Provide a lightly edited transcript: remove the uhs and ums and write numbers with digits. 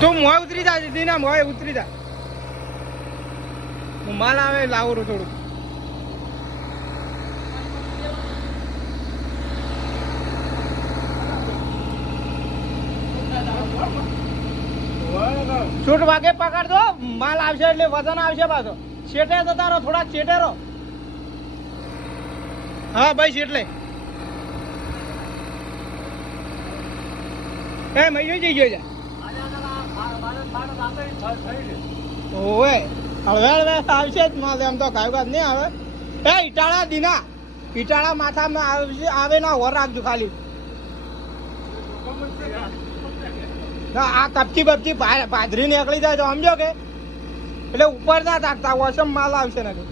તું મોય ઉતરી જા દીના મોય ઉતરી જા હું માલ આવે લાવું થોડું છૂટ વાગે પકડ દો માલ આવશે એટલે વજન આવશે પાછો શેટે તો તારો થોડા ચેટે રહો હા ભાઈ એટલે એ મહિનો જઈ ગયો છે ઓવે હળવે આવશે જ માલ એમ તો કાંઈ વાત નહીં આવે એ ઈટાળા દીના ઈટાળા માથામાં આવે ના હોર રાખજો ખાલી આ કપચી બપચી ભાદરી નીકળી જાય તો સમજો કે એટલે ઉપર ના તાકતા વોસમ માલ આવશે નથી